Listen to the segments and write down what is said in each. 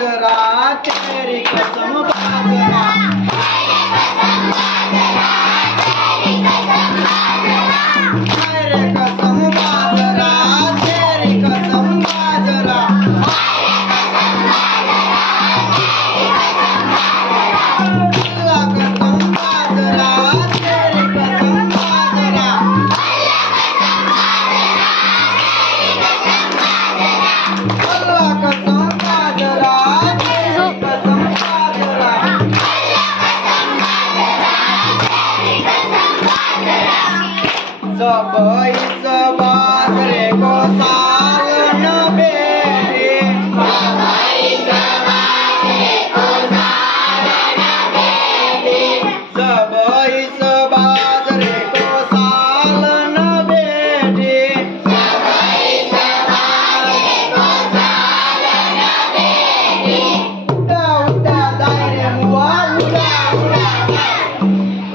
बाजरा तेरी कसम बाजरा तेरी कसम बाजरा तेरी कसम बाजरा अल्लाह कसम बाजरा तेरी कसम बाजरा अल्लाह कसम बाजरा तेरी कसम बाजरा सब इस बाजरे को साल न बेटे सब इस बाजरे को साल न बेटे सब इस बाजरे को साल न बेटे सब इस बाजरे को साल न बेटे उड़ा उड़ा दायरे मुआ उड़ा उड़ा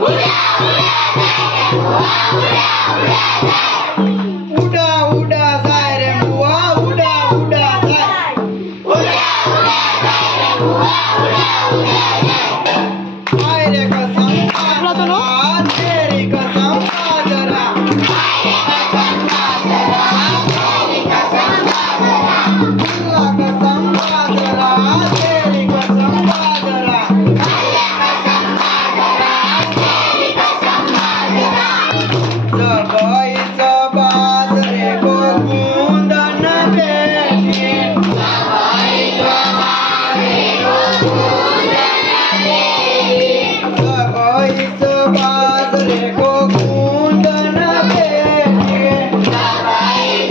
उड़ा उड़ा उड़ा जाए रे मुआ उड़ा उड़ा जाए उड़ा उड़ा जाए रे मुआ उड़ा उड़ा जाए आए रे कसम बाजरा तेरी कसम बाजरा कसम बाजरा तेरी कसम बाजरा अल्लाह कसम बाजरा तेरी कसम बाजरा अल्लाह कसम बाजरा तेरी कसम बाजरा सब इस बाजरे को गूंद न बेटे सब इस बाजरे को गूंद न बेटे सब इस बाजरे को गूंद न बेटे सब इस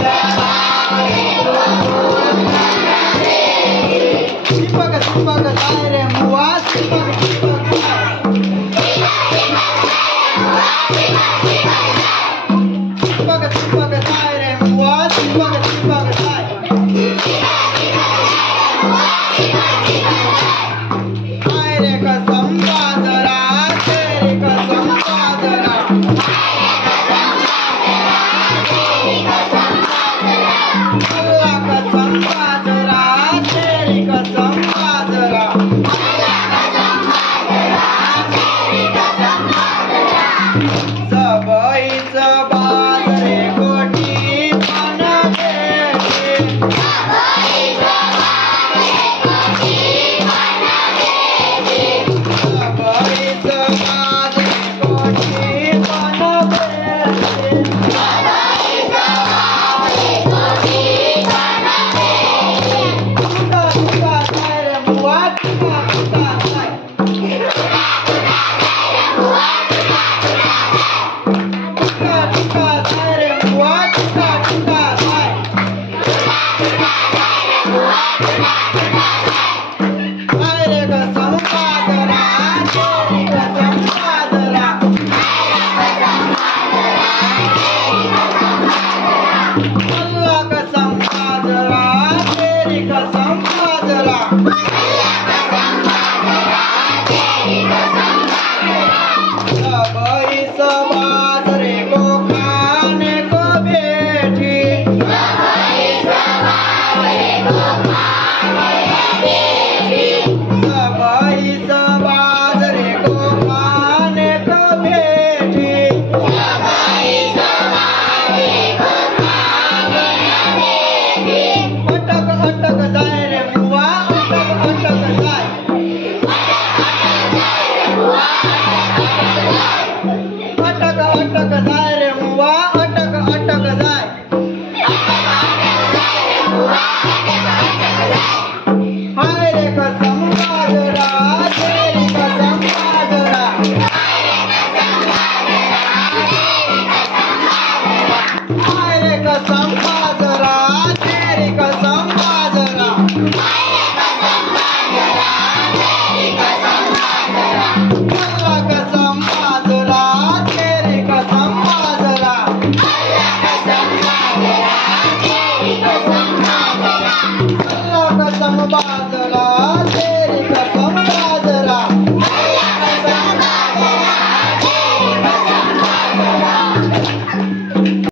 बाजरे को गूंद न बेटे चिपक चिपक जाए रे मुआ चिपक चिपक जाए चिपक चिपक जाए रे मुआ चिपक चिपक जाए आए रे कसम बाजरा तेरी कसम बाजरा अल्लाह कसम बाजरा तेरी कसम बाजरा सब इस बाजरे को टीपा न बेटे सब इस बाजरे को टीपा न बेटे सब इस बाजरे को टीपा न बेटे सब इस बाजरे को टीपा न बेटे उड़ा उड़ा जाए रे मुआ उड़ा उड़ा जाए उड़ा उड़ा जाए रे मुआ उड़ा उड़ा जाए रे मुआ उड़ा उड़ा जाए आए रे कसम बाजरा तेरी कसम बाजरा अल्लाह कसम बाजरा तेरी कसम बाजरा सब इस बाजरे को खाने को बेटी सब इस बाजरे को खाने को बेटी सब इस बाजरे को खाने को बेटी सब इस बाजरे को खाने को बेटी अटक अटक जाए रे मुआ अटक अटक जाए अटक अटक जाए रे मुआ अटक अटक जाए हाय रे कसम बाजरा तेरी कसम बाजरा हाय रे कसम बाजरा तेरी कसम बाजरा अल्लाह कसम बाजरा तेरी कसम बाजरा अल्लाह कसम बाजरा